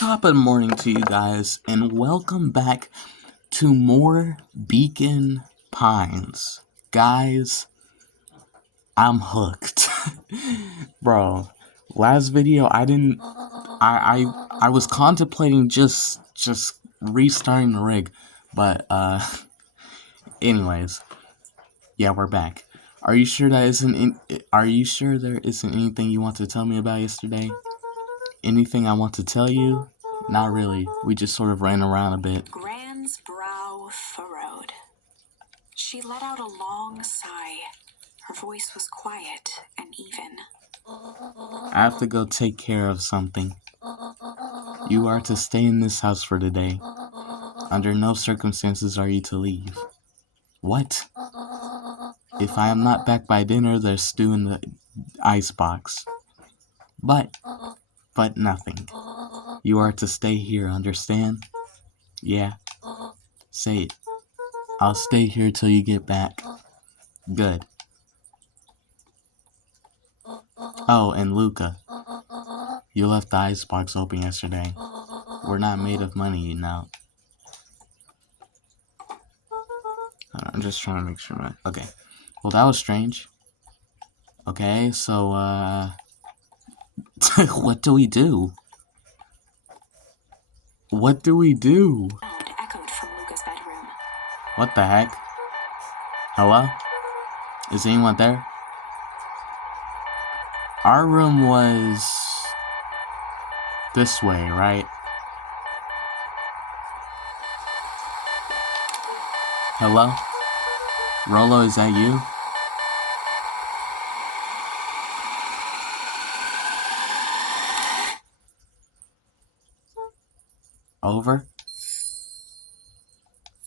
Top of the morning to you guys, and welcome back to more Beacon Pines. Guys, I'm hooked. Bro, last video I was contemplating just restarting the rig, but anyways, yeah, we're back. Are you sure there isn't anything you want to tell me about yesterday? Anything I want to tell you? Not really. We just sort of ran around a bit. Gran's brow furrowed. She let out a long sigh. Her voice was quiet and even. I have to go take care of something. You are to stay in this house for today. Under no circumstances are you to leave. What? If I am not back by dinner, there's stew in the icebox. But nothing. You are to stay here, understand? Yeah. Say it. I'll stay here till you get back. Good. Oh, and Luca. You left the icebox open yesterday. We're not made of money, you know. I'm just trying to make sure. Okay. Well, that was strange. Okay, so, what do we do? What do we do? Echoed from Luca's bedroom. What the heck? Hello? Is anyone there? Our room was this way, right? Hello? Rolo, is that you? Over?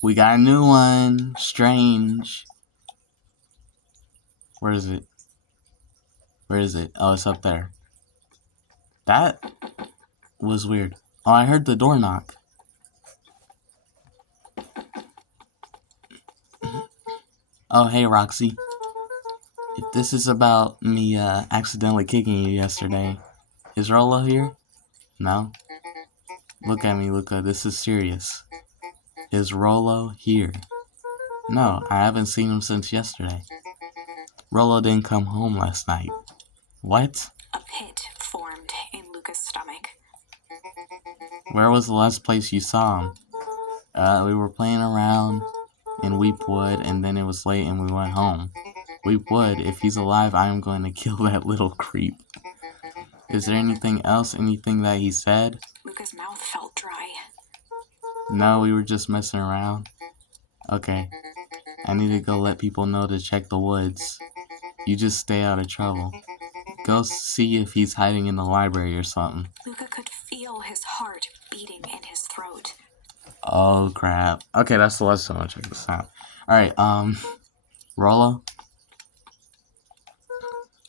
We got a new one. Strange. Where is it? Where is it? Oh, it's up there. That was weird. Oh, I heard the door knock. Oh, hey, Roxy. If this is about me accidentally kicking you yesterday, is Rolo here? No? Look at me, Luca. This is serious. Is Rolo here? No, I haven't seen him since yesterday. Rolo didn't come home last night. What? A pit formed in Luca's stomach. Where was the last place you saw him? We were playing around in Weepwood, and then it was late and we went home. Weepwood, if he's alive, I am going to kill that little creep. Is there anything else? Anything that he said? Luca's mouth felt dry. No, we were just messing around. Okay. I need to go let people know to check the woods. You just stay out of trouble. Go see if he's hiding in the library or something. Luca could feel his heart beating in his throat. Oh, crap. Okay, that's the last time I'll check this out. Alright, Rolo?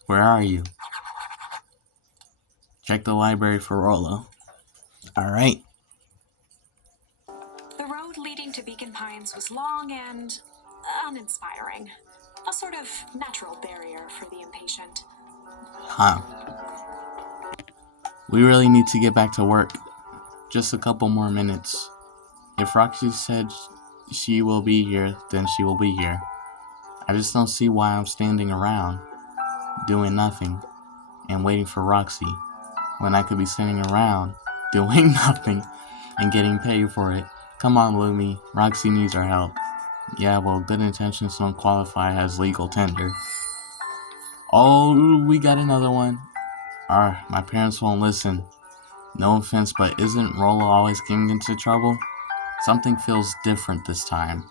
Where are you? Check the library for Rolo. Alright. The road leading to Beacon Pines was long and uninspiring. A sort of natural barrier for the impatient. Huh. We really need to get back to work. Just a couple more minutes. If Roxy said she will be here, then she will be here. I just don't see why I'm standing around, doing nothing, and waiting for Roxy, when I could be standing around, doing nothing, and getting paid for it. Come on, Lumi. Roxy needs our help. Yeah, well, good intentions don't qualify as legal tender. Oh, we got another one. My parents won't listen. No offense, but isn't Rolo always getting into trouble? Something feels different this time.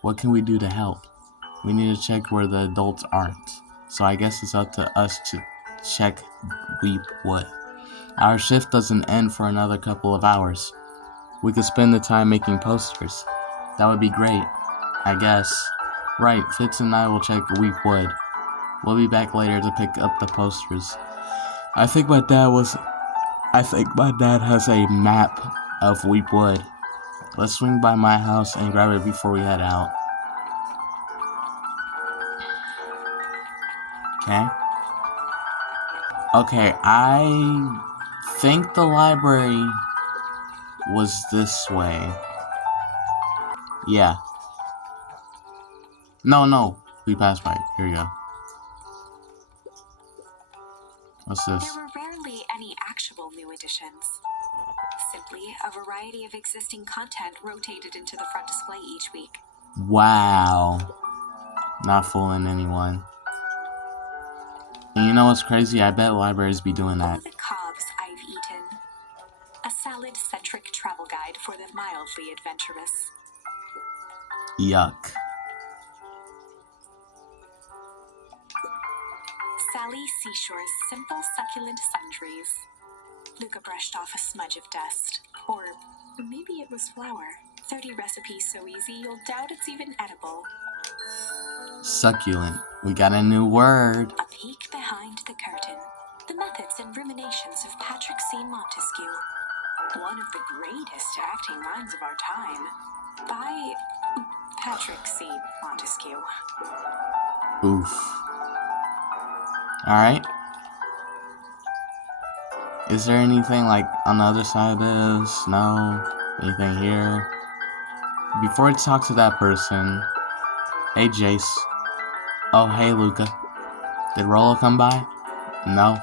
What can we do to help? We need to check where the adults aren't. So I guess it's up to us to check Weepwood. Our shift doesn't end for another couple of hours. We could spend the time making posters. That would be great, I guess. Right, Fitz and I will check Weepwood. We'll be back later to pick up the posters. I think my dad has a map of Weepwood. Let's swing by my house and grab it before we head out. Okay? Okay, I think the library was this way. Yeah. No. We passed by. Here you go. What's this? There were rarely any actual new additions. Simply a variety of existing content rotated into the front display each week. Wow. Not fooling anyone. And you know what's crazy? I bet libraries be doing that. Oh, the cobs I've eaten. A salad-centric travel guide for the mildly adventurous. Yuck. Sally Seashore's simple succulent sundries. Luca brushed off a smudge of dust. Or maybe it was flour. 30 recipes so easy you'll doubt it's even edible. Succulent. We got a new word. A peek behind the curtain. The methods and ruminations of Patrick C. Montesquieu. One of the greatest acting minds of our time. By Patrick C. Montesquieu. Oof. Alright. Is there anything like on the other side of this? No? Anything here? Before I talk to that person, hey Jace. Oh, hey Luca. Did Rollo come by? No.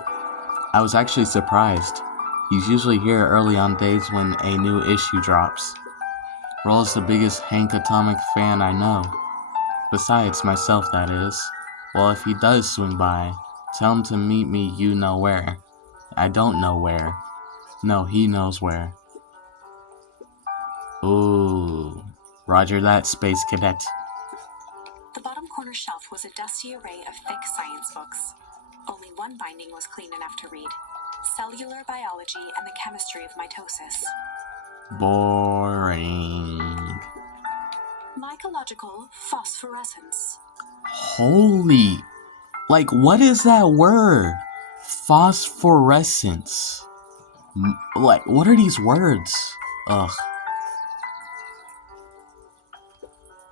I was actually surprised. He's usually here early on days when a new issue drops. Rollo's the biggest Hank Atomic fan I know. Besides myself, that is. Well, if he does swing by, tell him to meet me you know where. I don't know where. No, he knows where. Ooh. Roger that, Space Cadet. The bottom corner shelf was a dusty array of thick science books. Only one binding was clean enough to read. Cellular Biology and the Chemistry of Mitosis. Boring. Mycological Phosphorescence. Holy. Like, what is that word? Phosphorescence. Like, what are these words? Ugh.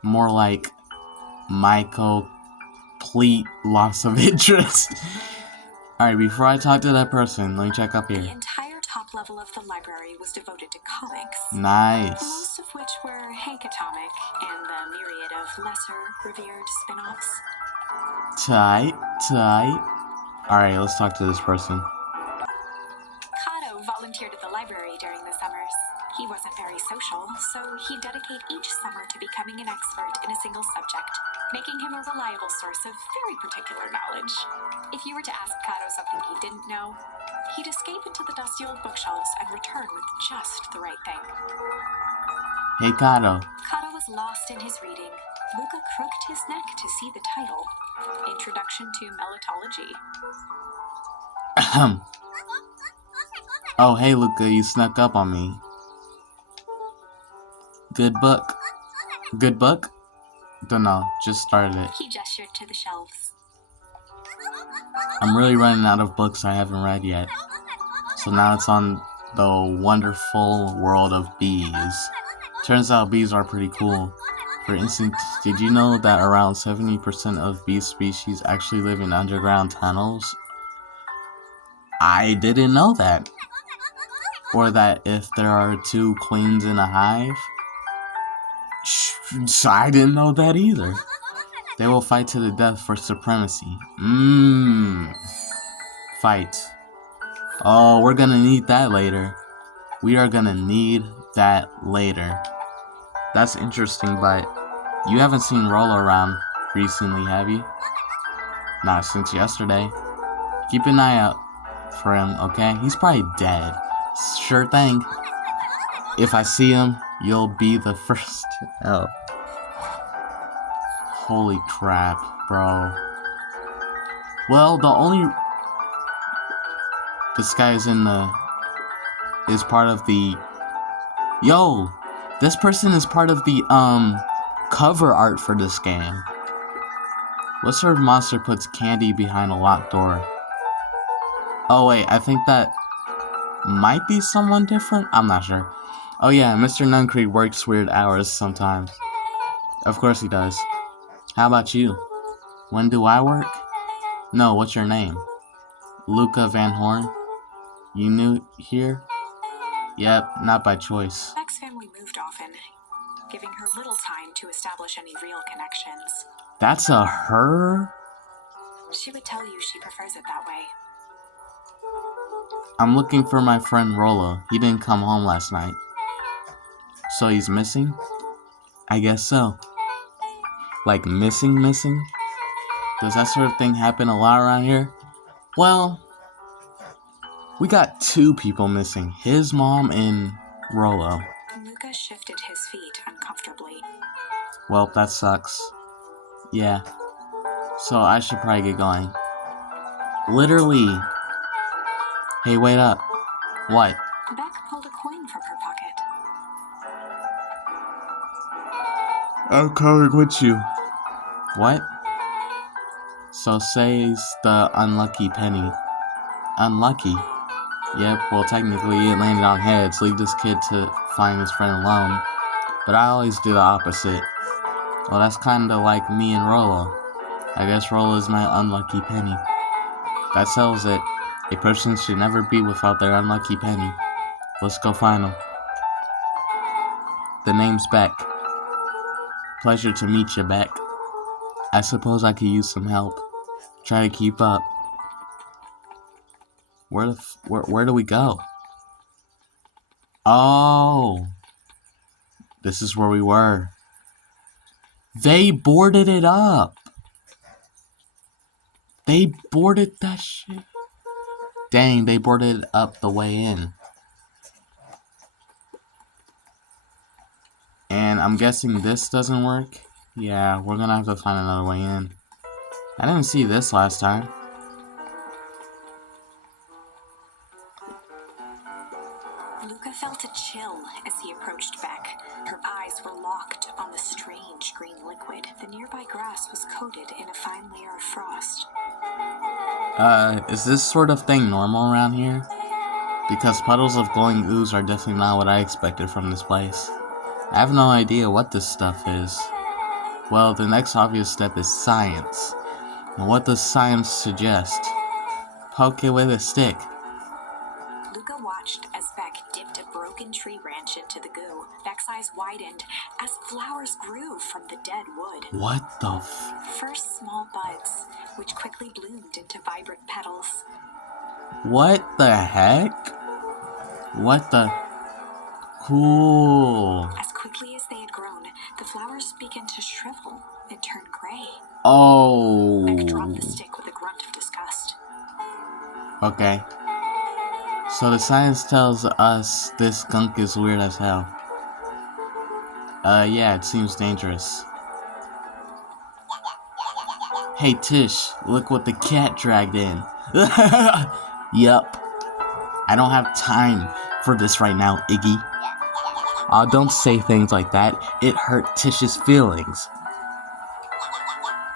More like complete loss of interest. Alright, before I talk to that person, let me check up The here. entire top level of the library was devoted to comics. Nice. Most of which were Hank Atomic and the myriad of lesser revered spin-offs. Tight. Alright, let's talk to this person. Kato volunteered at the library during the summers. He wasn't very social, so he'd dedicate each summer to becoming an expert in a single subject, making him a reliable source of very particular knowledge. If you were to ask Kato something he didn't know, he'd escape into the dusty old bookshelves and return with just the right thing. Hey, Kato. Kato was lost in his reading. Luca crooked his neck to see the title, Introduction to Melitology. Ahem. Oh, hey, Luca, you snuck up on me. Good book. Good book? Don't know, just started it. He gestured to the shelves. I'm really running out of books I haven't read yet. So now it's on the wonderful world of bees. Turns out bees are pretty cool. For instance, did you know that around 70% of bee species actually live in underground tunnels? I didn't know that. Or that if there are two queens in a hive? I didn't know that either. They will fight to the death for supremacy. Fight. Oh, we're gonna need that later. We are gonna need that later. That's interesting, but you haven't seen Rollo around recently, have you? Not since yesterday. Keep an eye out for him, okay? He's probably dead. Sure thing. If I see him, you'll be the first to know. Holy crap, bro. Well, this guy is part of the... Yo! This person is part of the, cover art for this game. What sort of monster puts candy behind a locked door? Oh wait, I think that might be someone different? I'm not sure. Oh yeah, Mr. Nuncreed works weird hours sometimes. Of course he does. How about you? When do I work? No, what's your name? Luca Van Horn? You new here? Yep, not by choice. Beck's family moved often, giving her little time to establish any real connections. That's a her? She would tell you she prefers it that way. I'm looking for my friend Rollo. He didn't come home last night. So he's missing? I guess so. Like missing? Does that sort of thing happen a lot around here? Well, we got two people missing. His mom and Rollo. Luca shifted his feet uncomfortably. Well, that sucks. Yeah. So I should probably get going. Literally. Hey, wait up. What? Beck pulled a coin from her pocket. I'm coming with you. What? So says the unlucky penny. Unlucky? Yep, well technically it landed on heads. Leave this kid to find his friend alone. But I always do the opposite. Well, that's kinda like me and Rollo. I guess Rollo is my unlucky penny. That settles it. A person should never be without their unlucky penny. Let's go find him. The name's Beck. Pleasure to meet you, Beck. I suppose I could use some help. Try to keep up. Where do we go? Oh, this is where we were. They boarded it up. They boarded that shit. Dang, they boarded up the way in. And I'm guessing this doesn't work. Yeah, we're gonna have to find another way in. I didn't see this last time. Luca felt a chill as he approached Beck. Her eyes were locked on the strange green liquid. The nearby grass was coated in a fine layer of frost. Is this sort of thing normal around here? Because puddles of glowing ooze are definitely not what I expected from this place. I have no idea what this stuff is. Well, the next obvious step is science. And what does science suggest? Poke it with a stick. Luca watched as Beck dipped a broken tree branch into the goo. Beck's eyes widened as flowers grew from the dead wood. What the First small buds, which quickly bloomed into vibrant petals. What the heck? What the... Cool. As quickly as they had grown, the flowers began to shrivel and turn gray. Oh. Beck dropped the stick with a grunt of disgust. Okay. So the science tells us this skunk is weird as hell. Yeah, it seems dangerous. Hey Tish, look what the cat dragged in. Yup. I don't have time for this right now, Iggy. Don't say things like that. It hurt Tish's feelings.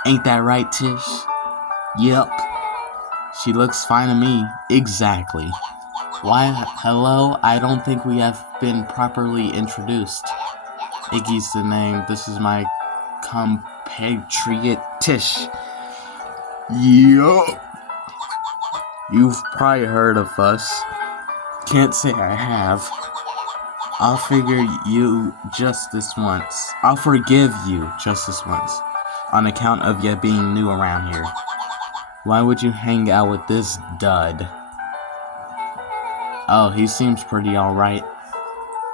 Ain't that right, Tish? Yup. She looks fine to me. Exactly. Why, hello? I don't think we have been properly introduced. Iggy's the name. This is my compatriot Tish. Yup. You've probably heard of us. Can't say I have. I'll forgive you just this once. On account of you being new around here. Why would you hang out with this dud? Oh, he seems pretty alright.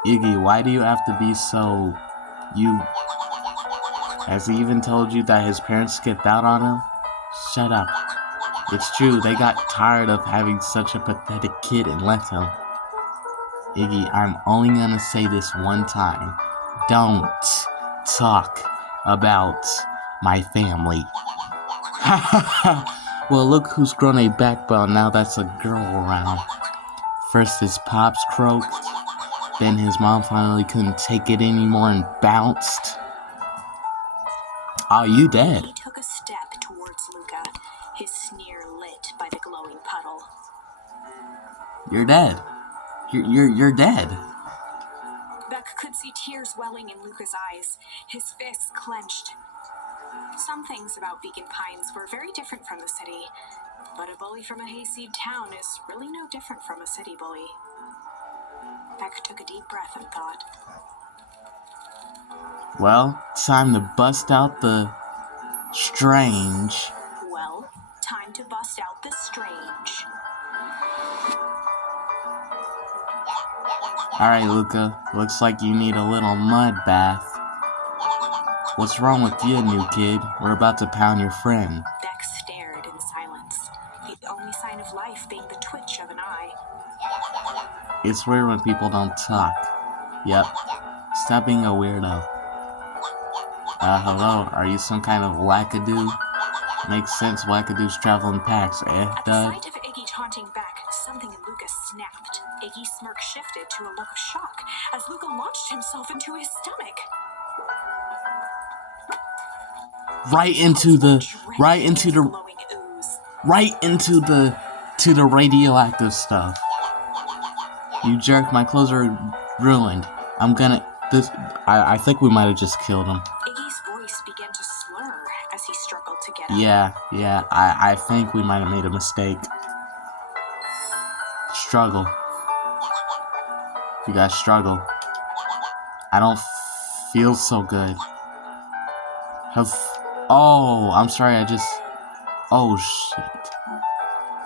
Iggy, why do you have to be so... Has he even told you that his parents skipped out on him? Shut up. It's true, they got tired of having such a pathetic kid and left him. Iggy, I'm only gonna say this one time. Don't talk about my family. Well, look who's grown a backbone now that's a girl around. First his pops croaked, then his mom finally couldn't take it anymore and bounced. Oh, you dead. He took a step towards Luca, his sneer lit by the glowing puddle. You're dead. You're dead. Beck could see tears welling in Luca's eyes, his fists clenched. Some things about Beacan Pines were very different from the city, but a bully from a hayseed town is really no different from a city bully. Beck took a deep breath and thought. Well, time to bust out the strange. Well, time to bust out the strange. Alright, Luca. Looks like you need a little mud bath. What's wrong with you, new kid? We're about to pound your friend. Beck stared in silence, the only sign of life being the twitch of an eye. It's weird when people don't talk. Yep. Stop being a weirdo. Hello, are you some kind of wackadoo? Makes sense, wackadoos travel in packs, At the sight of Iggy taunting Beck, something in Luca snapped. Iggy's smirk shifted to a look of shock as Luca launched himself into his stomach. Right into the radioactive stuff. You jerk, my clothes are ruined. I think we might have just killed him. Iggy's voice began to slur as he struggled to get up. Yeah, I think we might have made a mistake. Struggle. You guys struggle. I don't feel so good. Oh, I'm sorry, oh shit.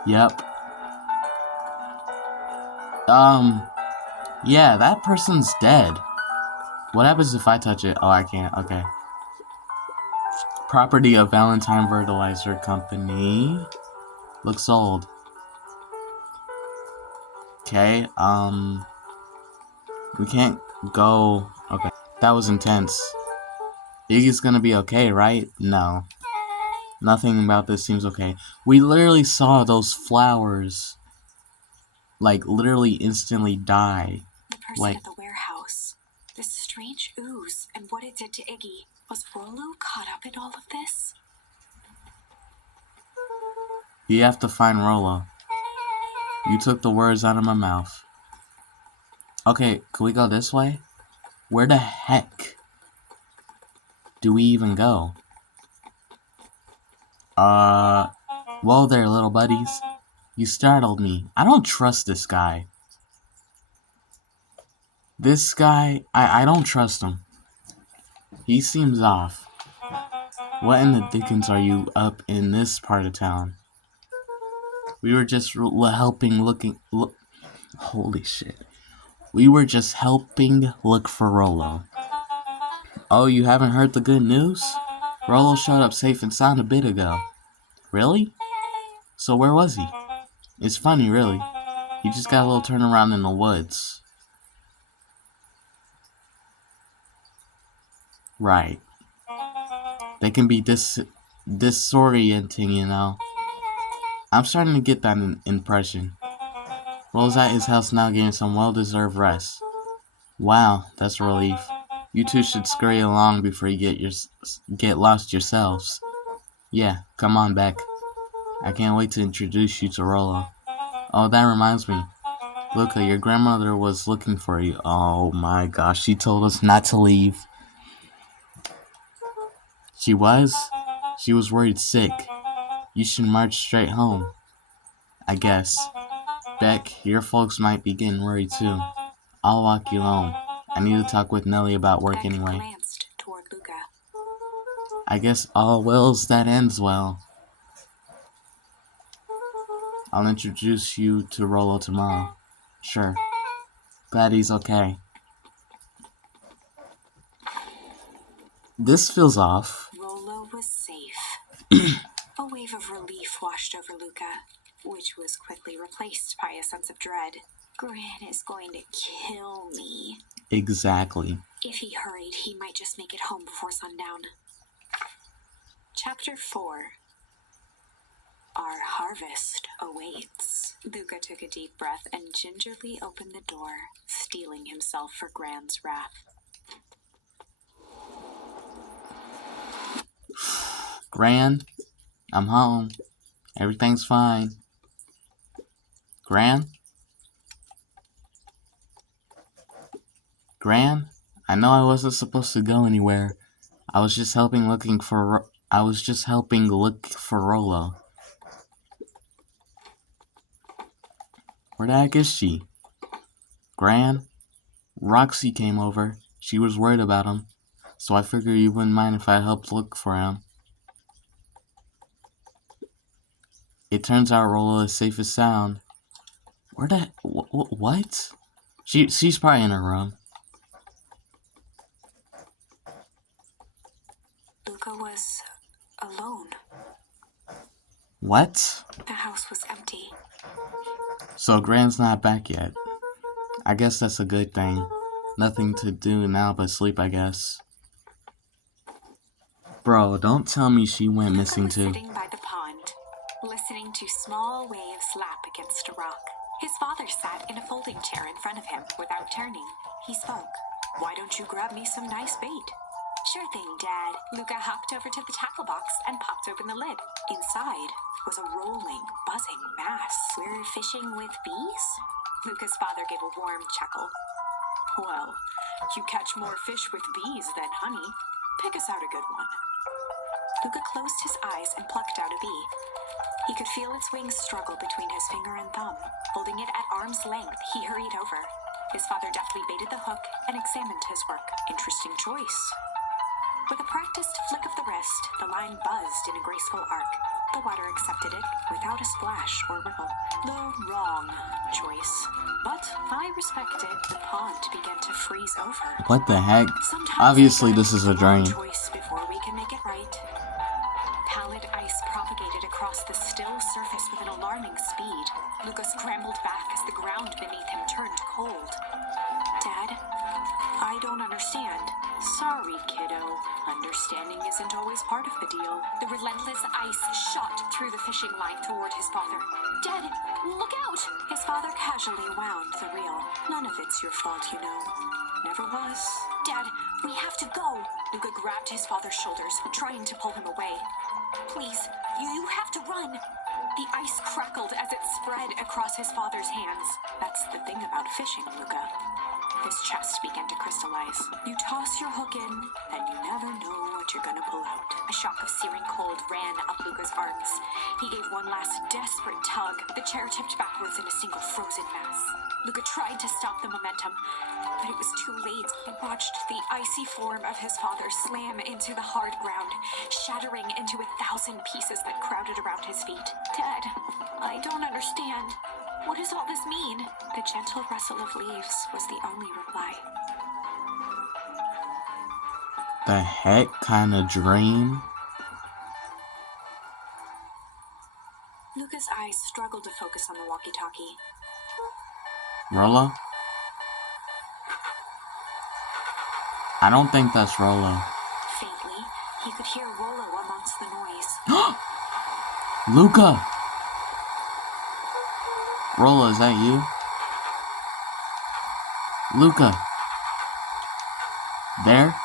Yep. Yeah, that person's dead. What happens if I touch it? Oh, I can't. Okay. Property of Valentine Fertilizer Company. Looks old. Okay, we can't go. Okay. That was intense. Iggy's gonna be okay, right? No. Nothing about this seems okay. We literally saw those flowers, like, literally instantly die. The person at the warehouse. This strange ooze and what it did to Iggy. Was Rollo caught up in all of this? You have to find Rollo. You took the words out of my mouth. Okay, can we go this way? Where the heck do we even go? Whoa there, little buddies. You startled me. I don't trust this guy. This guy, I don't trust him. He seems off. What in the dickens are you up in this part of town? We were just holy shit. We were just helping look for Rollo. Oh, you haven't heard the good news? Rollo showed up safe and sound a bit ago. Really? So where was he? It's funny, really. He just got a little turnaround in the woods. Right. They can be disorienting, you know. I'm starting to get that impression. Rollo's at his house now getting some well-deserved rest. Wow, that's a relief. You two should scurry along before you get lost yourselves. Yeah, come on, Beck. I can't wait to introduce you to Rollo. Oh, that reminds me. Luca, your grandmother was looking for you. Oh my gosh, she told us not to leave. She was? She was worried sick. You should march straight home. I guess. Beck, your folks might be getting worried too. I'll walk you home. I need to talk with Nellie about work anyway. Glanced toward Luca. I guess all wills that ends well. I'll introduce you to Rollo tomorrow. Sure. Glad he's okay. This feels off. Rollo was safe. A wave of relief washed over Luca, which was quickly replaced by a sense of dread. Gran is going to kill me. Exactly. If he hurried, he might just make it home before sundown. Chapter 4. Our harvest awaits. Luca took a deep breath and gingerly opened the door, steeling himself for Gran's wrath. Gran, I'm home. Everything's fine. Gran? Gran? I know I wasn't supposed to go anywhere. I was just helping look for Rollo. Where the heck is she? Gran? Roxy came over. She was worried about him, so I figured you wouldn't mind if I helped look for him. It turns out Rollo is safe as sound. Where the... what? She's probably in her room. Luca was alone. What? The house was empty. So Gran's not back yet. I guess that's a good thing. Nothing to do now but sleep, I guess. Bro, don't tell me she went missing Luca too. was sitting by the pond, listening to small waves lap against a rock. His father sat in a folding chair in front of him without turning. He spoke. "Why don't you grab me some nice bait?" "Sure thing, Dad." Luca hopped over to the tackle box and popped open the lid. Inside was a rolling, buzzing mass. "We're fishing with bees?" Luca's father gave a warm chuckle. "Well, you catch more fish with bees than honey. Pick us out a good one." Luca closed his eyes and plucked out a bee. He could feel its wings struggle between his finger and thumb. Holding it at arm's length, he hurried over. His father deftly baited the hook and examined his work. "Interesting choice." With a practiced flick of the wrist, the line buzzed in a graceful arc. The water accepted it without a splash or ripple. The wrong choice. But I respect it. The pond began to freeze over. What the heck? Sometimes Obviously we gotta this is a make the wrong dream. choice before we can make it right. Pallid ice propagated across the still surface with an alarming speed. Luca scrambled back as the ground beneath him turned cold. "Dad, I don't understand." "Sorry, kiddo. Understanding isn't always part of the deal." The relentless ice shot through the fishing line toward his father. "Dad, look out!" His father casually wound the reel. "None of it's your fault, you know. Never was." "Dad, we have to go." Luca grabbed his father's shoulders, trying to pull him away. "Please, you have to run." The ice crackled as it spread across his father's hands. "That's the thing about fishing, Luca." His chest began to crystallize. "You toss your hook in, and you never know what you're gonna pull out." A shock of searing cold ran up Luca's arms. He gave one last desperate tug. The chair tipped backwards in a single frozen mass. Luca tried to stop the momentum, but it was too late. He watched the icy form of his father slam into the hard ground, shattering into 1,000 pieces that crowded around his feet. "Dad, I don't understand. What does all this mean?" The gentle rustle of leaves was the only reply. The heck kind of dream? Luca's eyes struggled to focus on the walkie-talkie. Rollo? I don't think that's Rollo. Faintly, he could hear Rollo amongst the noise. Luca! Rollo, is that you? Luca! There?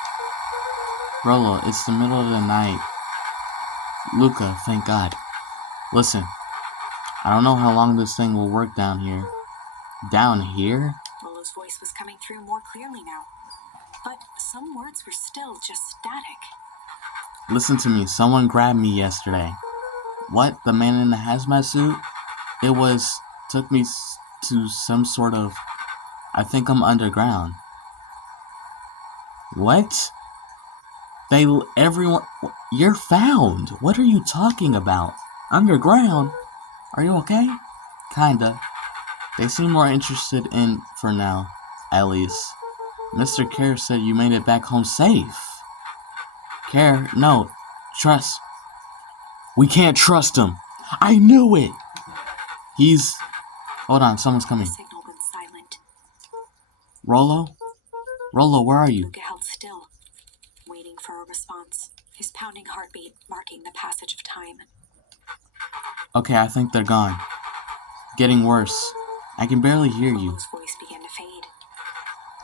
Rollo, it's the middle of the night. Luca, thank God. Listen, I don't know how long this thing will work down here. Down here? Rollo's voice was coming through more clearly now, but some words were still just static. Listen to me, someone grabbed me yesterday. What? The man in the hazmat suit? Took me to some sort of... I think I'm underground. What? Everyone... You're found! What are you talking about? Underground? Are you okay? Kinda. They seem more interested in, for now, at least. Mr. Kerr said you made it back home safe. Kerr? No. Trust. We can't trust him. I knew it! Hold on, someone's The coming. signal went silent. Rollo? Rollo, where are you? Luca held still, waiting for a response, his pounding heartbeat marking the passage of time. Okay, I think they're gone. Getting worse. I can barely hear you. Rollo's voice began to fade.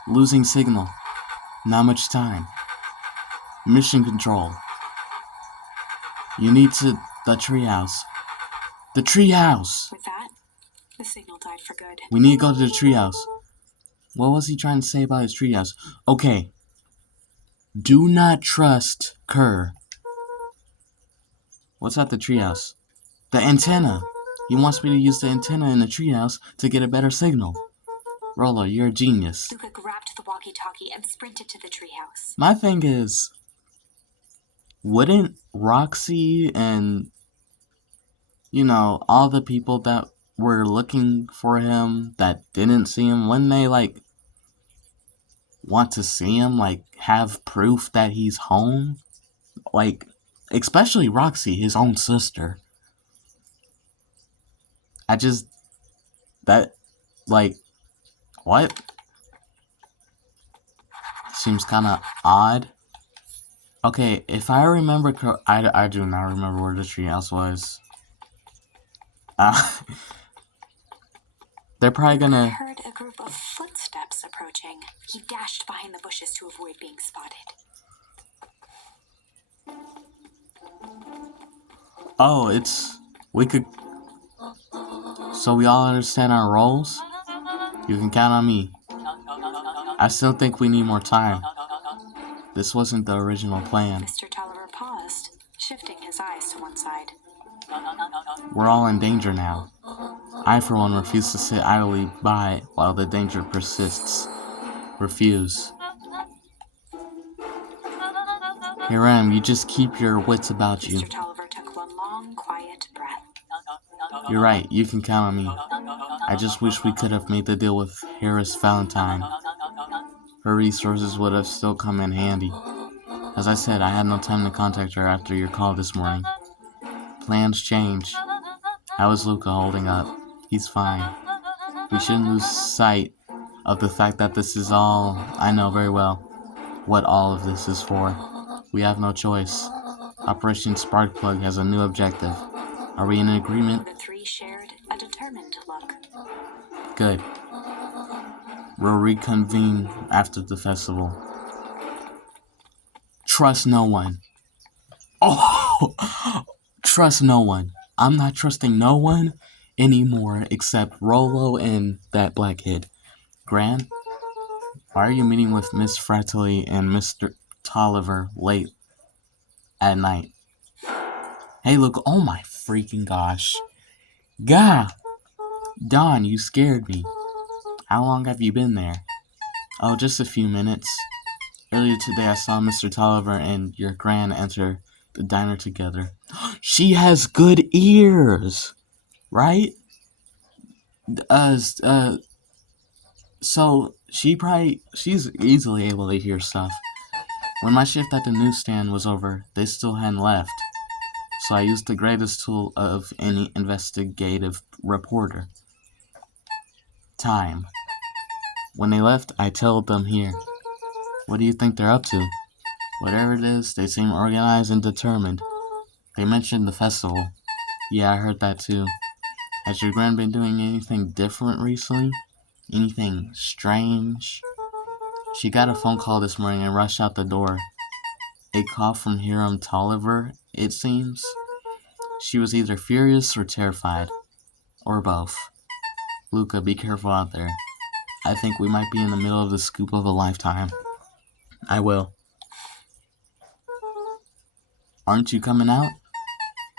Losing signal. Not much time. Mission control. You need to... the treehouse. The treehouse! With that, the signal died for good. We need to go to the treehouse. What was he trying to say about his treehouse? Okay. Do not trust Kerr. What's at the treehouse? The antenna. He wants me to use the antenna in the treehouse to get a better signal. Rolo, you're a genius. Luca grabbed the walkie-talkie and sprinted to the treehouse. My thing is, wouldn't Roxy and, all the people that were looking for him that didn't see him, wouldn't they, want to see him, have proof that he's home? Especially Roxy, his own sister. What? Seems kind of odd. Okay, if I remember, I do not remember where the treehouse was. They're probably gonna... He heard a group of footsteps approaching. He dashed behind the bushes to avoid being spotted. Oh, we could... So we all understand our roles? You can count on me. I still think we need more time. This wasn't the original plan. Mr. Tolliver paused, shifting his eyes to one side. We're all in danger now. I, for one, refuse to sit idly by while the danger persists. Refuse. Here I am, you just keep your wits about you. Mr. Tolliver took one long, quiet breath. You're right, you can count on me. I just wish we could have made the deal with Harris Valentine. Her resources would have still come in handy. As I said, I had no time to contact her after your call this morning. Plans change. How is Luca holding up? He's fine. We shouldn't lose sight of the fact that this is all... I know very well what all of this is for. We have no choice. Operation Sparkplug has a new objective. Are we in agreement? The three shared a determined look. Good. We'll reconvene after the festival. Trust no one. Oh! Trust no one. I'm not trusting no one anymore except Rolo and that black kid. Gran, why are you meeting with Miss Fratelli and Mr. Tolliver late at night? Hey, look. Oh my freaking gosh. Gah! Don, you scared me. How long have you been there? Oh, just a few minutes. Earlier today I saw Mr. Tolliver and your Gran enter the diner together. She has good ears, right? So she's easily able to hear stuff. When my shift at the newsstand was over, they still hadn't left. So I used the greatest tool of any investigative reporter. Time. When they left, I tailed them here. What do you think they're up to? Whatever it is, they seem organized and determined. They mentioned the festival. Yeah, I heard that too. Has your Gran been doing anything different recently? Anything strange? She got a phone call this morning and rushed out the door. A call from Hiram Tolliver, it seems. She was either furious or terrified. Or both. Luca, be careful out there. I think we might be in the middle of the scoop of a lifetime. I will. Aren't you coming out?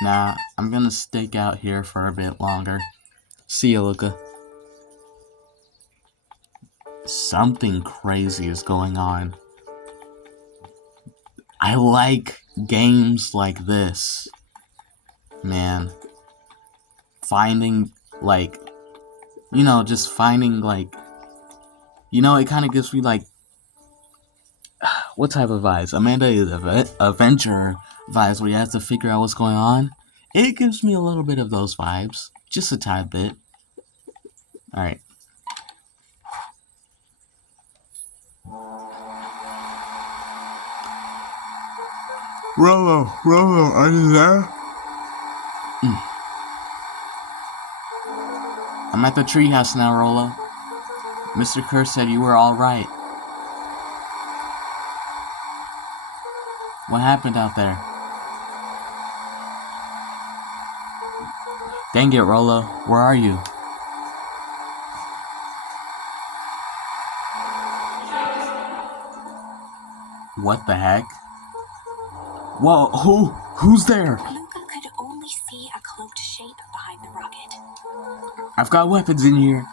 Nah, I'm gonna stake out here for a bit longer. See ya, Luca. Something crazy is going on. I like games like this. Man. Finding, just finding, it kind of gives me, what type of vibes? Amanda is adventure vibes where you have to figure out what's going on. It gives me a little bit of those vibes. Just a tad bit. Alright. Rolo, are you there? I'm at the treehouse now, Rolo. Mr. Kerr said you were alright. What happened out there? Dang it, Rolo. Where are you? What the heck? Whoa, who's there? Luca could only see a cloaked shape behind the rocket. I've got weapons in here.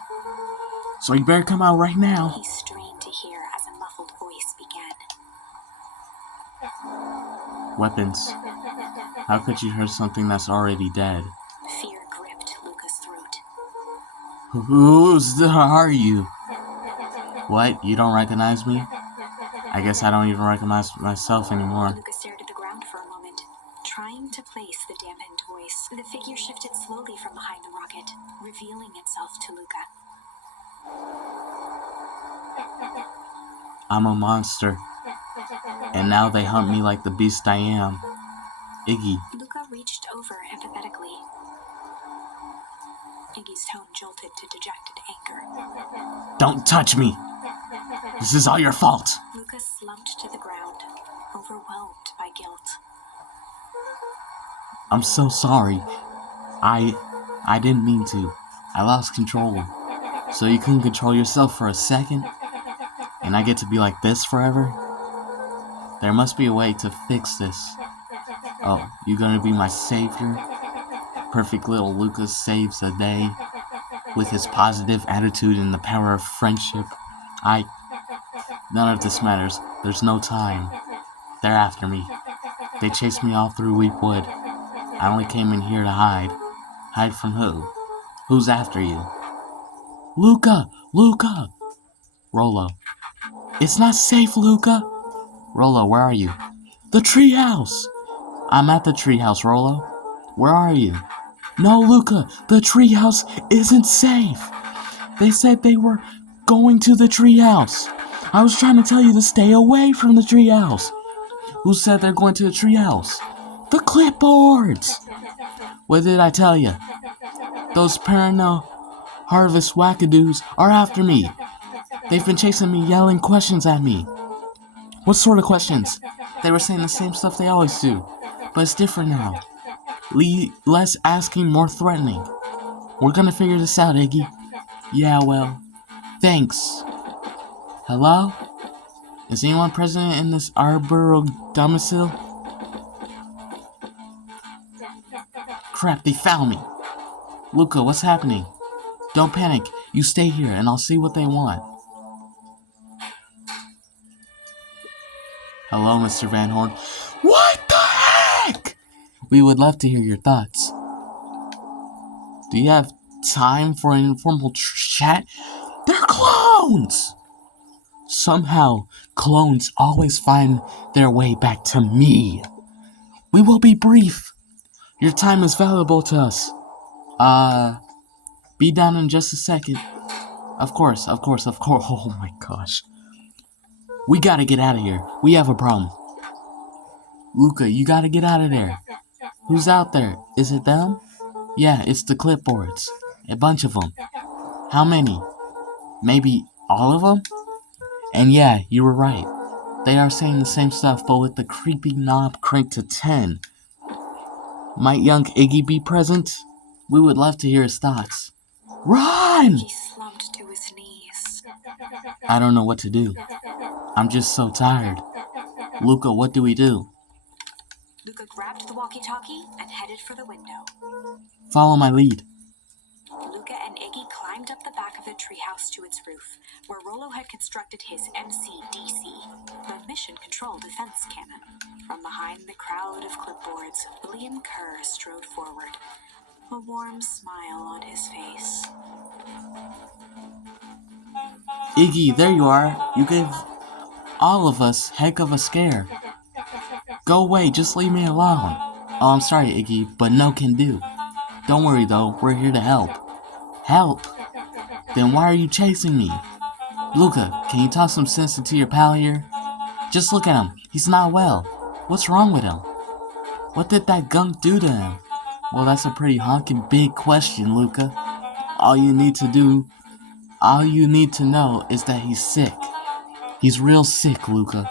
so you better come out right now. He strained to hear as a muffled voice began. Weapons. How could you hurt something that's already dead? Fear gripped Luca's throat. Who are you? What? You don't recognize me? I guess I don't even recognize myself anymore. Luca stared at the ground for a moment, trying to place the dampened voice. The figure shifted slowly from behind the rocket, revealing itself to Luca. I'm a monster. And now they hunt me like the beast I am. Iggy. Luca reached over empathetically. Iggy's tone jolted to dejected anger. Don't touch me! This is all your fault! Luca slumped to the ground, overwhelmed by guilt. I'm so sorry. I didn't mean to. I lost control. So you couldn't control yourself for a second? And I get to be like this forever? There must be a way to fix this. Oh, you gonna be my savior? Perfect little Lucas saves the day with his positive attitude and the power of friendship. None of this matters. There's no time. They're after me. They chased me all through Weepwood. I only came in here to hide. Hide from who? Who's after you? Luca! Luca! Rolo. It's not safe, Luca! Rolo, where are you? The treehouse! I'm at the treehouse, Rolo. Where are you? No, Luca, the treehouse isn't safe. They said they were going to the treehouse. I was trying to tell you to stay away from the treehouse. Who said they're going to the treehouse? The clipboards! What did I tell you? Those Parano Harvest wackadoos are after me. They've been chasing me, yelling questions at me. What sort of questions? They were saying the same stuff they always do, but it's different now. Less asking, more threatening. We're gonna figure this out, Iggy. Yeah, well, thanks. Hello? Is anyone present in this Arboro domicile? Crap, they found me. Luca, what's happening? Don't panic. You stay here, and I'll see what they want. Hello, Mr. Van Horn. What the heck? We would love to hear your thoughts. Do you have time for an informal chat? They're clones! Somehow, clones always find their way back to me. We will be brief. Your time is valuable to us. Be down in just a second. Of course. Oh my gosh. We gotta get out of here. We have a problem. Luca, you gotta get out of there. Who's out there? Is it them? Yeah, it's the clipboards. A bunch of them. How many? Maybe all of them? And yeah, you were right. They are saying the same stuff, but with the creepy knob cranked to 10. Might young Iggy be present? We would love to hear his thoughts. Run! He slumped to his knees. I don't know what to do. I'm just so tired. Luca, what do we do? Luca grabbed the walkie-talkie and headed for the window. Follow my lead. Luca and Iggy climbed up the back of the treehouse to its roof, where Rolo had constructed his MCDC, the Mission Control Defense Cannon. From behind the crowd of clipboards, William Kerr strode forward, a warm smile on his face. Iggy, there you are. You gave all of us heck of a scare. Go away, just leave me alone. Oh, I'm sorry, Iggy, but no can do. Don't worry, though, we're here to help. Help? Then why are you chasing me? Luca, can you talk some sense into your pal here? Just look at him. He's not well. What's wrong with him? What did that gunk do to him? Well, that's a pretty honking big question, Luca. All you need to know is that he's sick. He's real sick, Luca.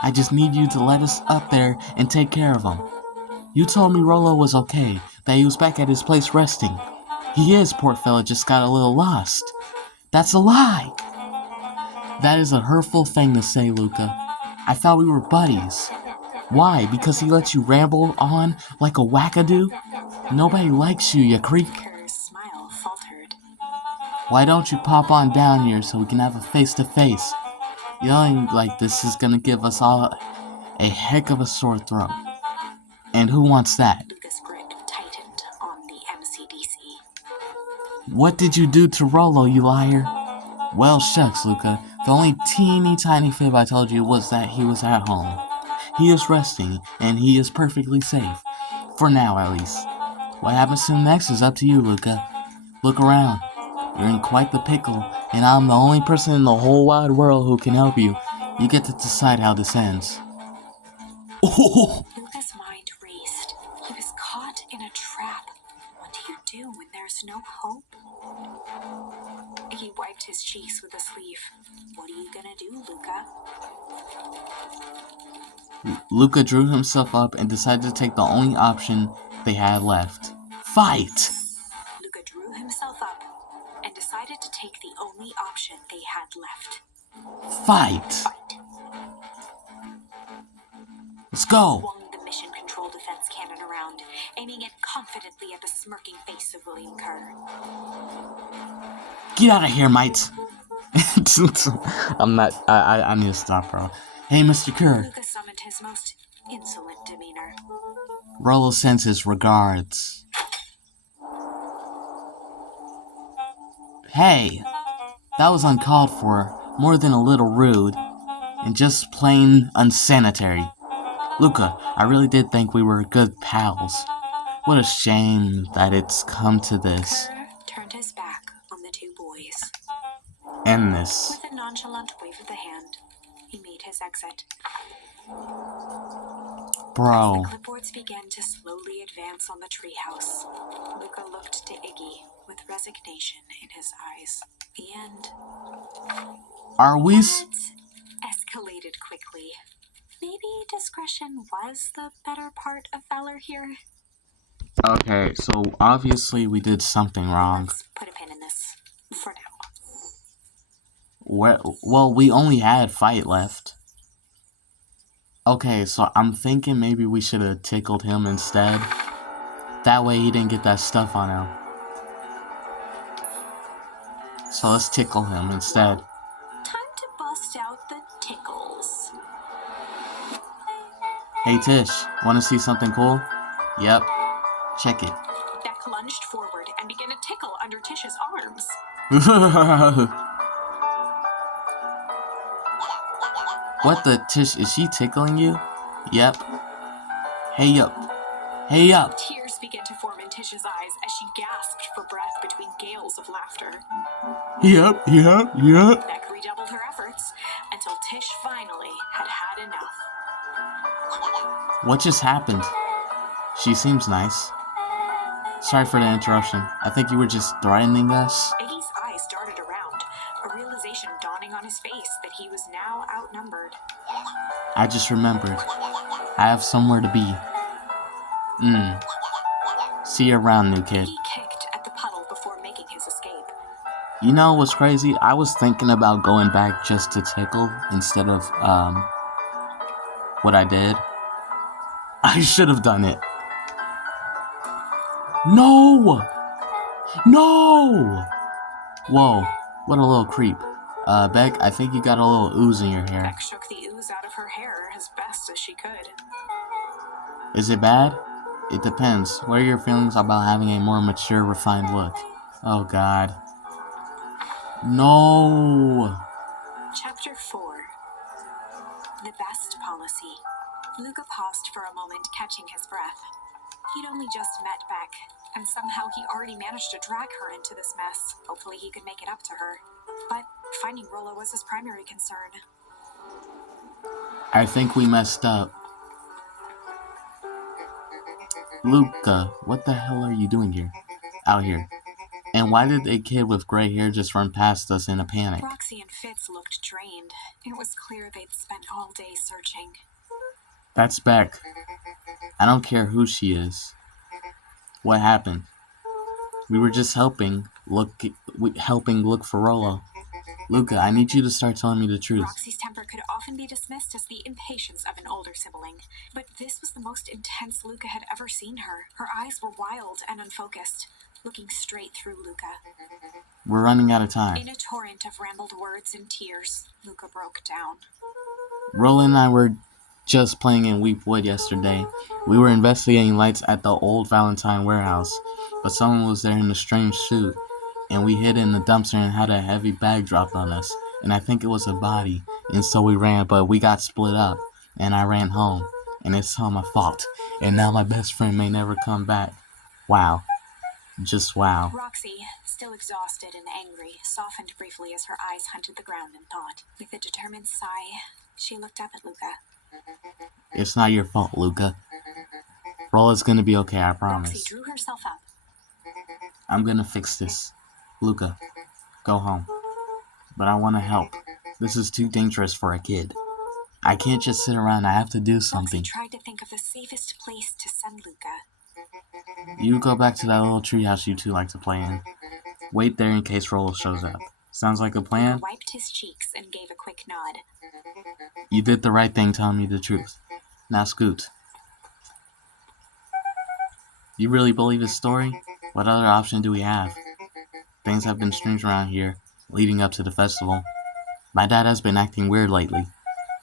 I just need you to let us up there and take care of him. You told me Rolo was okay, that he was back at his place resting. He is, poor fella, just got a little lost. That's a lie! That is a hurtful thing to say, Luca. I thought we were buddies. Why? Because he lets you ramble on like a wackadoo? Nobody likes you, you creep. Kerr's smile faltered. Why don't you pop on down here so we can have a face-to-face? Yelling like this is gonna give us all a heck of a sore throat. And who wants that? Luca's grip tightened on the MCDC. What did you do to Rolo, you liar? Well, shucks, Luca. The only teeny tiny fib I told you was that he was at home. He is resting, and he is perfectly safe. For now, at least. What happens to him next is up to you, Luca. Look around. You're in quite the pickle, and I'm the only person in the whole wide world who can help you. You get to decide how this ends. Oh! Luca's mind raced. He was caught in a trap. What do you do when there's no hope? He wiped his cheeks with a sleeve. What are you gonna do, Luca? Luca drew himself up and decided to take the only option they had left. Fight! Luca drew himself up and decided to take the only option they had left. Fight! Let's go! Swung the mission control defense cannon around, aiming it confidently at the smirking face of William Kerr. Get out of here, mates! I need to stop, bro. Hey, Mr. Kerr. Luca summoned his most insolent demeanor. Rolo sends his regards. Hey, that was uncalled for, more than a little rude, and just plain unsanitary. Luca, I really did think we were good pals. What a shame that it's come to this. Kerr turned his back on the two boys. End this. With a nonchalant wave of the hand, he made his exit. Bro. The clipboards began to slowly advance on the treehouse. Luca looked to Iggy with resignation in his eyes. The end. Are we... It escalated quickly. Maybe discretion was the better part of valor here. Okay, so obviously we did something wrong. Let's put a pin in this for now. Well, we only had fight left. Okay, so I'm thinking maybe we should have tickled him instead. That way he didn't get that stuff on him. So let's tickle him instead. Time to bust out the tickles. Hey Tish, wanna see something cool? Yep. Check it. Beck lunged forward and began to tickle under Tish's arms. What the Tish, is she tickling you? Yep. Hey up. Hey up. Tears began to form in Tish's eyes as she gasped for breath between gales of laughter. Yep. Beck redoubled her efforts until Tish finally had had enough. What just happened? She seems nice. Sorry for the interruption. I think you were just threatening us. Iggy's eyes darted around, a realization dawning on his face that he was now outnumbered. I just remembered. I have somewhere to be. See you around, new kid. He kicked at the puddle before making his escape. You know what's crazy? I was thinking about going back just to tickle instead of, what I did. I should have done it. No! No! Whoa, what a little creep. Beck, I think you got a little ooze in your hair. Beck shook the ooze out of her hair as best as she could. Is it bad? It depends. What are your feelings about having a more mature, refined look? Oh, God. No! Chapter 4. The Best Policy. Luca paused for a moment, catching his breath. He'd only just met Beck, and somehow he already managed to drag her into this mess. Hopefully he could make it up to her. But finding Rolo was his primary concern. I think we messed up. Luca, what the hell are you doing here? Out here. And why did a kid with gray hair just run past us in a panic? Roxy and Fitz looked drained. It was clear they'd spent all day searching. That's Beck. I don't care who she is. What happened? We were just helping look for Rolo. Luca, I need you to start telling me the truth. Roxy's temper could often be dismissed as the impatience of an older sibling, but this was the most intense Luca had ever seen her. Her eyes were wild and unfocused. looking straight through Luca. We're running out of time. In a torrent of rambled words and tears, Luca broke down. Roland and I were just playing in Weepwood yesterday. We were investigating lights at the old Valentine warehouse, but someone was there in a strange suit, and we hid in the dumpster and had a heavy bag dropped on us, and I think it was a body, and so we ran, but we got split up, and I ran home, and it's all my fault, and now my best friend may never come back. Wow. Just wow. Roxy, still exhausted and angry, softened briefly as her eyes hunted the ground in thought. With a determined sigh, she looked up at Luca. It's not your fault, Luca. Rola's gonna be okay, I promise. Roxy drew herself up. I'm gonna fix this. Luca, go home. But I wanna help. This is too dangerous for a kid. I can't just sit around, I have to do something. Roxy tried to think of the safest place to send Luca. You go back to that little treehouse you two like to play in. Wait there in case Rolla shows up. Sounds like a plan? Luca wiped his cheeks and gave a quick nod. You did the right thing telling me the truth. Now scoot. You really believe his story? What other option do we have? Things have been strange around here, leading up to the festival. My dad has been acting weird lately.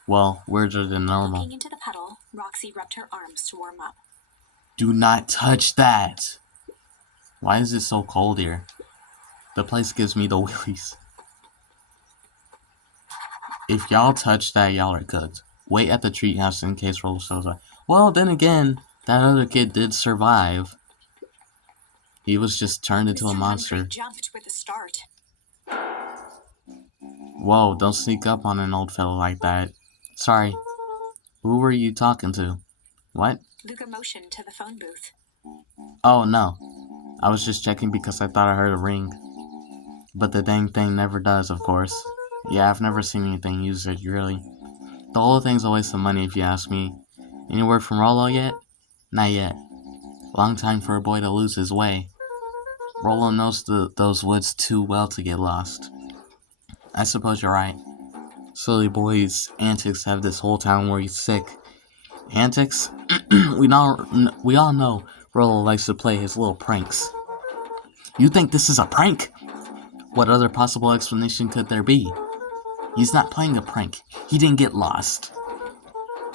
Well, weirder than normal. Looking into the puddle, Roxy rubbed her arms to warm up. Do not touch that! Why is it so cold here? The place gives me the willies. If y'all touch that, y'all are cooked. Wait at the treehouse in case Rolla shows up. Well, then again, that other kid did survive. He was just turned into a monster. Mr. jumped with a start. Whoa, don't sneak up on an old fellow like that. Sorry. Who were you talking to? What? Luca motioned to the phone booth. Oh, no. I was just checking because I thought I heard a ring. But the dang thing never does, of course. Yeah, I've never seen anything use it, really. The whole thing's a waste of money, if you ask me. Any word from Rollo yet? Not yet. Long time for a boy to lose his way. Rollo knows those woods too well to get lost. I suppose you're right. Silly boy's antics have this whole town worried sick. Antics? We all know Rollo likes to play his little pranks. You think this is a prank? What other possible explanation could there be? He's not playing a prank. He didn't get lost.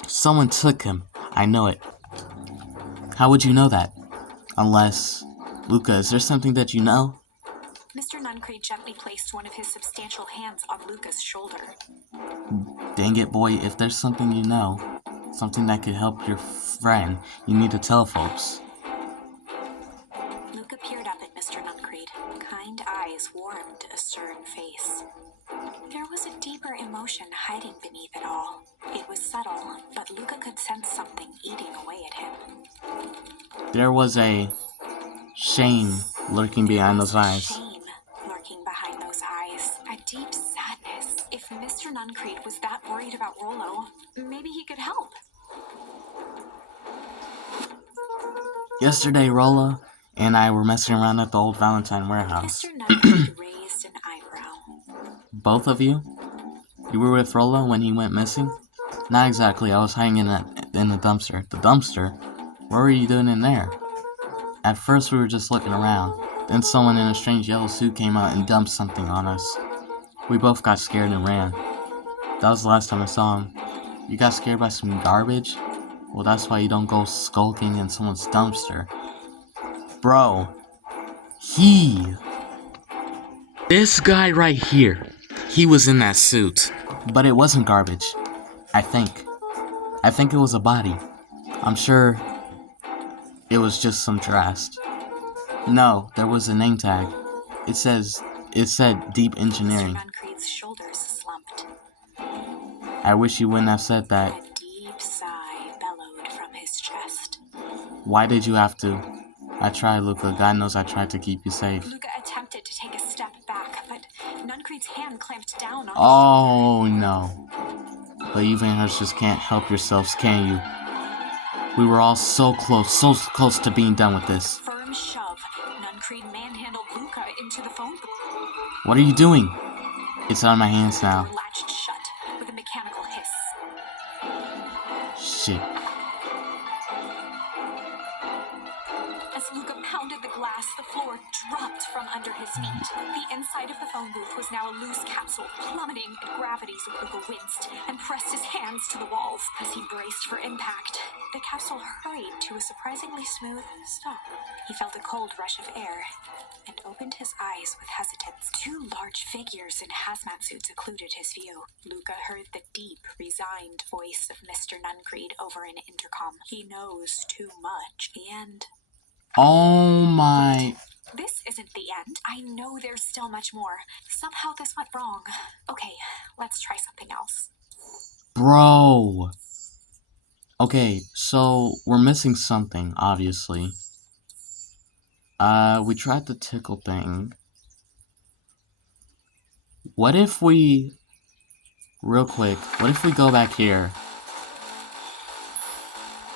Someone took him. I know it. How would you know that? Unless... Luca, is there something that you know? Mr. Nuncreed gently placed one of his substantial hands on Luca's shoulder. Dang it, boy, if there's something you know, something that could help your friend, you need to tell folks. Luca peered up at Mr. Nuncreed. Kind eyes warmed a stern face. There was a deeper emotion hiding beneath it all. It was subtle, but Luca could sense something eating away at him. There was a shame lurking behind those eyes. Shame lurking behind those eyes. A deep sadness. If Mr. Nuncreed was that worried about Rollo, maybe he could help. Yesterday, Rolla and I were messing around at the old Valentine warehouse. Mr. Nuncreed raised an eyebrow. Both of you? You were with Rolla when he went missing? Not exactly, I was hiding in the dumpster. The dumpster? What were you doing in there? At first we were just looking around. Then someone in a strange yellow suit came out and dumped something on us. We both got scared and ran. That was the last time I saw him. You got scared by some garbage? Well, that's why you don't go skulking in someone's dumpster. Bro. This guy right here. He was in that suit. But it wasn't garbage. I think it was a body. I'm sure it was just some trash. No, there was a name tag. It said Deep Engineering. Mr. Nuncreed's shoulders slumped. I wish you wouldn't have said that. A deep sigh bellowed from his chest. Why did you have to? I tried, Luca. God knows I tried to keep you safe. Luca attempted to take a step back, but Nuncreed's hand clamped down on Oh, no. But you Vanhurst just can't help yourselves, can you? We were all so close to being done with this. Firm shove. Nuncreed manhandled Luca into the phone booth. What are you doing? It's out of my hands now. Latched shut with a mechanical hiss. Shit. As Luca pounded the glass glass, the floor dropped from under his feet. The inside of the phone booth was now a loose capsule, plummeting at gravity so Luca winced and pressed his hands to the walls as he braced for impact. The capsule hurried to a surprisingly smooth stop. He felt a cold rush of air and opened his eyes with hesitance. Two large figures in hazmat suits occluded his view. Luca heard the deep, resigned voice of Mr. Nuncreed over an intercom. He knows too much. The end. Oh my... This isn't the end. I know there's still much more. Somehow this went wrong. Okay, let's try something else. Bro. Okay, so we're missing something, obviously. We tried the tickle thing. What if we... Real quick, what if we go back here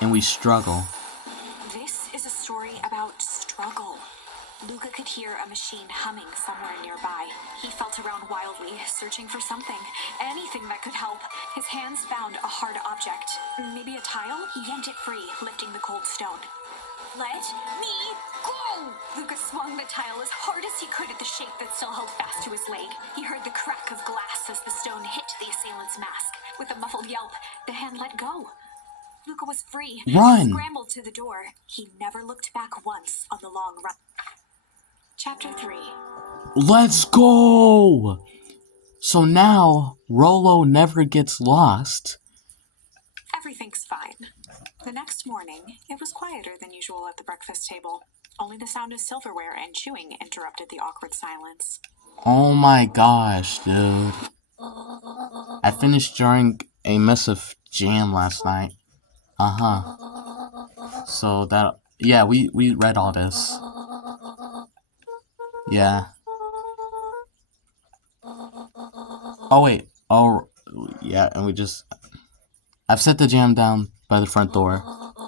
and we struggle? This is a story about struggle. Luca could hear a machine humming somewhere nearby. He felt around wildly, searching for something, anything that could help. His hands found a hard object, maybe a tile. He yanked it free, lifting the cold stone. Let me go! Luca swung the tile as hard as he could at the shape that still held fast to his leg. He heard the crack of glass as the stone hit the assailant's mask. With a muffled yelp, the hand let go. Luca was free. Run! He scrambled to the door. He never looked back once on the long run. Chapter 3. Let's go! So now, Rollo never gets lost. Everything's fine. The next morning, it was quieter than usual at the breakfast table. Only the sound of silverware and chewing interrupted the awkward silence. Oh my gosh, dude. I finished jarring a mess of jam last night. So that... Yeah, we read all this. Yeah. Oh, wait. Oh, yeah, and we just... I've set the jam down by the front door.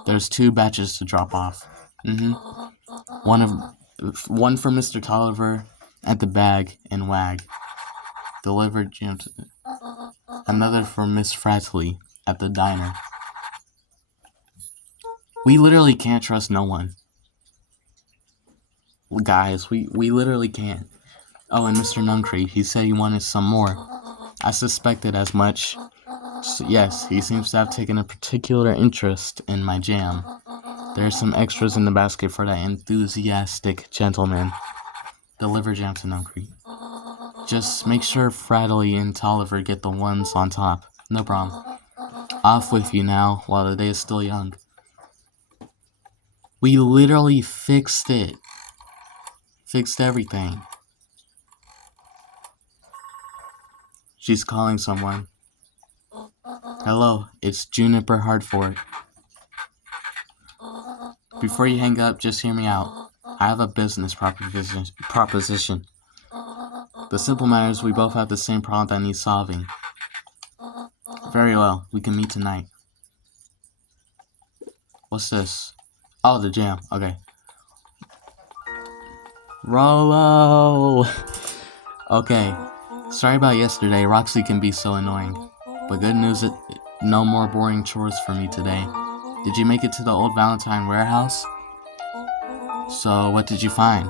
There's 2 batches to drop off. One for Mr. Tolliver at the bag and wag. Delivered jam to... Another for Miss Fratley at the diner. We literally can't trust no one. Guys, we literally can't. Oh, and Mr. Nuncreed, he said he wanted some more. I suspected as much. So, yes, he seems to have taken a particular interest in my jam. There's some extras in the basket for that enthusiastic gentleman. Deliver jam to Nuncreed. Just make sure Fratley and Tolliver get the ones on top. No problem. Off with you now, while the day is still young. We literally fixed it. Fixed everything. She's calling someone. Hello, it's Juniper Hartford. Before you hang up, just hear me out. I have a business proposition. The simple matter is we both have the same problem that needs solving. Very well, we can meet tonight. What's this? Oh, the jam. Okay. Rollo! Okay. Sorry about yesterday. Roxy can be so annoying. But good news, no more boring chores for me today. Did you make it to the old Valentine warehouse? So, what did you find?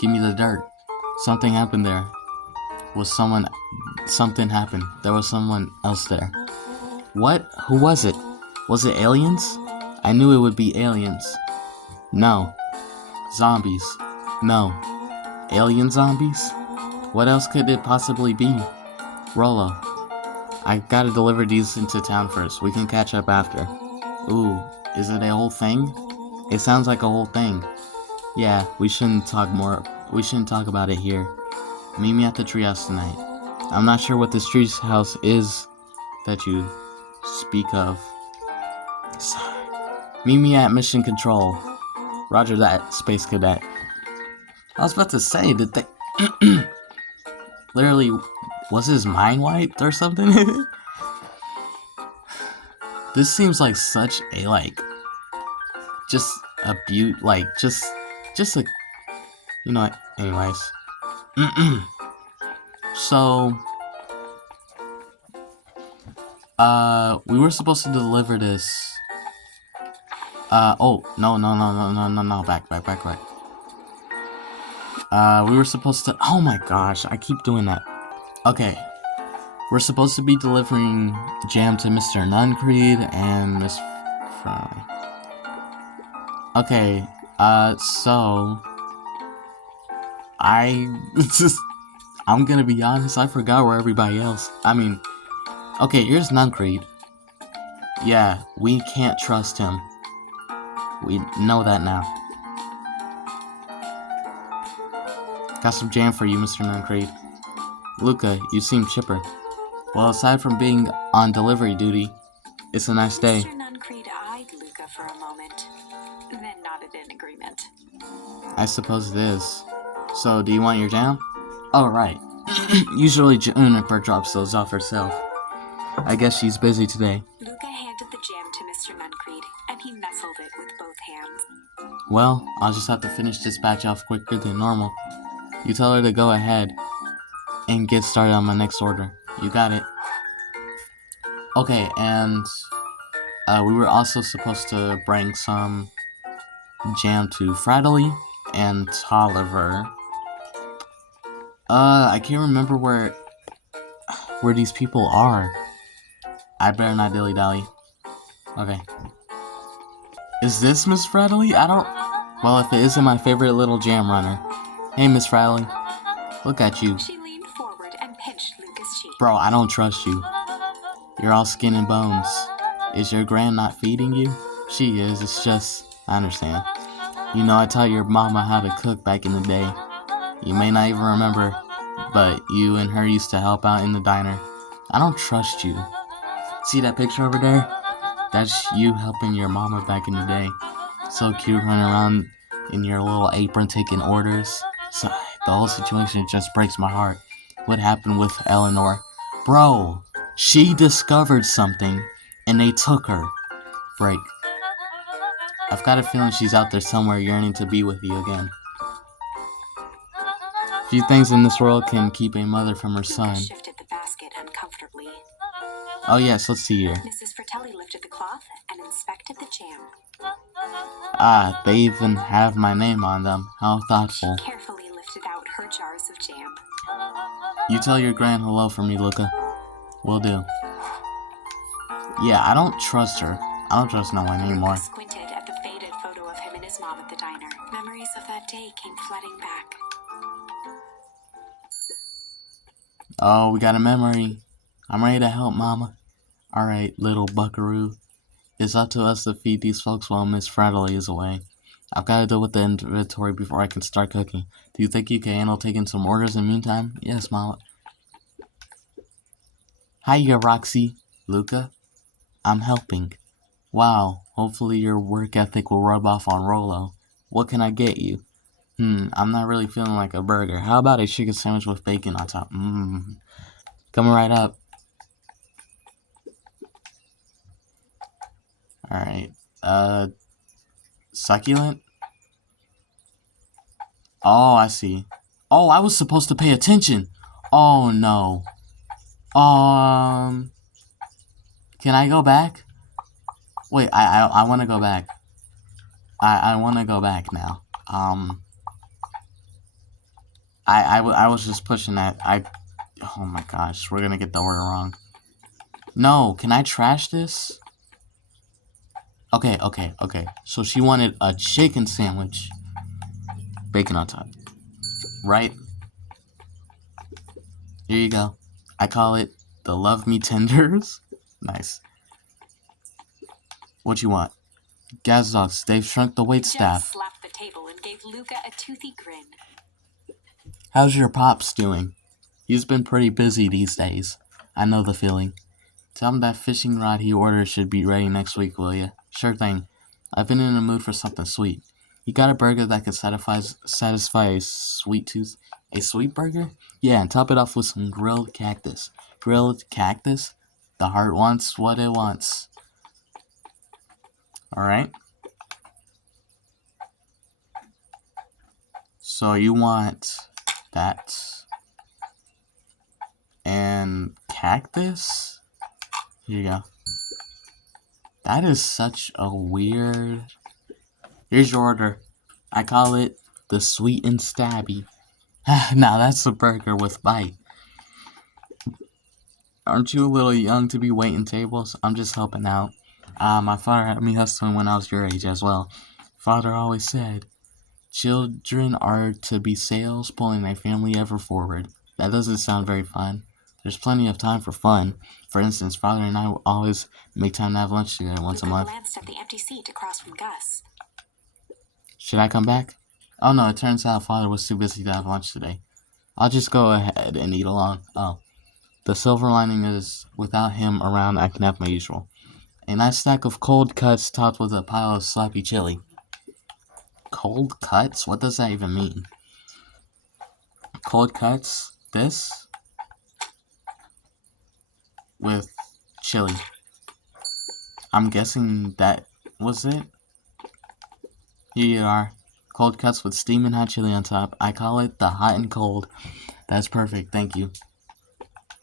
Give me the dirt. Something happened there. Something happened. There was someone else there. What? Who was it? Was it aliens? I knew it would be aliens. No. Zombies. No. Alien zombies? What else could it possibly be? Rollo. I gotta deliver these into town first. We can catch up after. Ooh, is it a whole thing? It sounds like a whole thing. Yeah, we shouldn't talk about it here. Meet me at the treehouse tonight. I'm not sure what this treehouse is that you speak of. Sorry. Meet me at Mission Control. Roger that, Space Cadet. I was about to say, did they... Literally, was his mind wiped or something? This seems like such a, just a just a, you know what, anyways. So, we were supposed to deliver this, oh, no, back. We were supposed to. Oh my gosh, I keep doing that. Okay. We're supposed to be delivering jam to Mr. Nuncreed and Miss Fry. Okay, so I'm gonna be honest, I forgot where everybody else. Okay, here's Nuncreed. Yeah, we can't trust him. We know that now. Got some jam for you, Mr. Nuncreed. Luca, you seem chipper. Well, aside from being on delivery duty, it's a nice day. Mr. Nuncreed eyed Luca for a moment, then nodded in agreement. I suppose it is. So, do you want your jam? Oh, right. Usually Juniper drops those off herself. I guess she's busy today. Luca handed the jam to Mr. Nuncreed, and he nestled it with both hands. Well, I'll just have to finish this batch off quicker than normal. You tell her to go ahead and get started on my next order. You got it. Okay, and we were also supposed to bring some jam to Fradley and Tolliver. I can't remember where these people are. I better not dilly-dally. Okay. Is this Miss Fradley? Well, if it isn't my favorite little jam runner. Hey, Miss Fradley. Look at you. She leaned forward and pinched Luca's cheek. Bro, I don't trust you. You're all skin and bones. Is your gran not feeding you? She is, it's just, I understand. You know, I taught your mama how to cook back in the day. You may not even remember, but you and her used to help out in the diner. I don't trust you. See that picture over there? That's you helping your mama back in the day. So cute running around in your little apron taking orders. So, the whole situation just breaks my heart. What happened with Eleanor? Bro, she discovered something and they took her. Break. I've got a feeling she's out there somewhere yearning to be with you again. Few things in this world can keep a mother from her son. Luca shifted the basket uncomfortably. Oh yes, let's see here. Mrs. Fratelli lifted the cloth and inspected the jam. Ah, they even have my name on them. How thoughtful. She carefully lifted out her jars of jam. You tell your gran hello for me, Luca. Will do. Yeah, I don't trust her. I don't trust no one anymore. Luca squinted at the faded photo of him and his mom at the diner. Memories of that day came flooding back. Oh, we got a memory. I'm ready to help, Mama. Alright, little buckaroo. It's up to us to feed these folks while Miss Fradley is away. I've got to deal with the inventory before I can start cooking. Do you think you can handle taking some orders in the meantime? Yes, Mama. Hiya, Roxy. Luca? I'm helping. Wow, hopefully your work ethic will rub off on Rolo. What can I get you? I'm not really feeling like a burger. How about a chicken sandwich with bacon on top? Coming right up. Alright. Succulent? Oh, I see. Oh, I was supposed to pay attention. Oh, no. Can I go back? Wait, I want to go back. I want to go back now. I was just pushing that. Oh my gosh, we're gonna get the order wrong. No, can I trash this? Okay. So she wanted a chicken sandwich. Bacon on top. Right? Here you go. I call it the Love Me Tenders. Nice. What you want? Gazdogs, they've shrunk the wait Jess staff. slapped the table and gave Luca a toothy grin. How's your pops doing? He's been pretty busy these days. I know the feeling. Tell him that fishing rod he ordered should be ready next week, will ya? Sure thing. I've been in the mood for something sweet. You got a burger that could satisfy a sweet tooth? A sweet burger? Yeah, and top it off with some grilled cactus. Grilled cactus? The heart wants what it wants. Alright. So you want that and cactus? Here you go. That is such a weird... Here's your order. I call it the sweet and stabby. Now that's a burger with bite. Aren't you a little young to be waiting tables? I'm just helping out. My father had me hustling when I was your age as well. Father always said, children are to be sails pulling their family ever forward. That doesn't sound very fun. There's plenty of time for fun. For instance, Father and I always make time to have lunch together once a month. Glanced at the empty seat across from Gus. Should I come back? Oh no, it turns out Father was too busy to have lunch today. I'll just go ahead and eat alone. Oh, the silver lining is without him around, I can have my usual. A nice stack of cold cuts topped with a pile of sloppy chili. Cold cuts? What does that even mean? Cold cuts? This? With chili. I'm guessing that was it? Here you are. Cold cuts with steaming hot chili on top. I call it the hot and cold. That's perfect, thank you.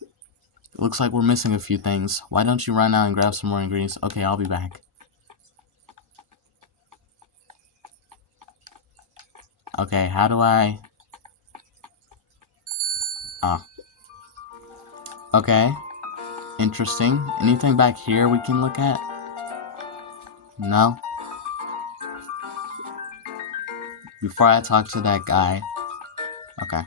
It looks like we're missing a few things. Why don't you run out and grab some more ingredients? Okay, I'll be back. Okay, how do I... Ah. Okay. Interesting. Anything back here we can look at? No? Before I talk to that guy. Okay.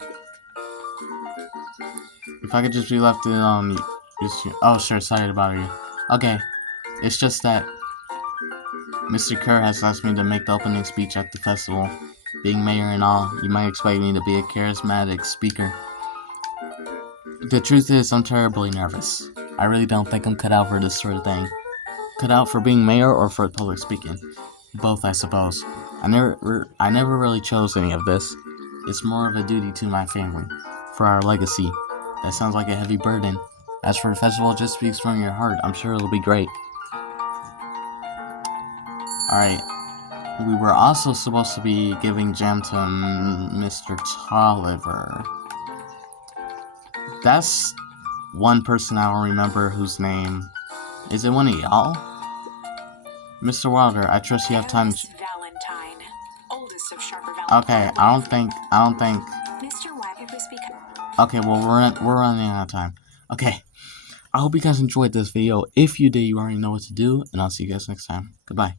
If I could just be left alone, oh sure, sorry to bother you. Okay. It's just that Mr. Kerr has asked me to make the opening speech at the festival. Being mayor and all, you might expect me to be a charismatic speaker. The truth is, I'm terribly nervous. I really don't think I'm cut out for this sort of thing. Cut out for being mayor or for public speaking? Both, I suppose. I never really chose any of this. It's more of a duty to my family, for our legacy. That sounds like a heavy burden. As for the festival, it just speaks from your heart. I'm sure it'll be great. Alright. We were also supposed to be giving jam to Mr. Tolliver. That's one person I don't remember whose name. Is it one of y'all? Mr. Wilder, I trust you have time to... Valentine, oldest of Sharper Valentine. Okay, I don't think... Mr. White, if we speak... Okay, well, we're running out of time. Okay, I hope you guys enjoyed this video. If you did, you already know what to do, and I'll see you guys next time. Goodbye.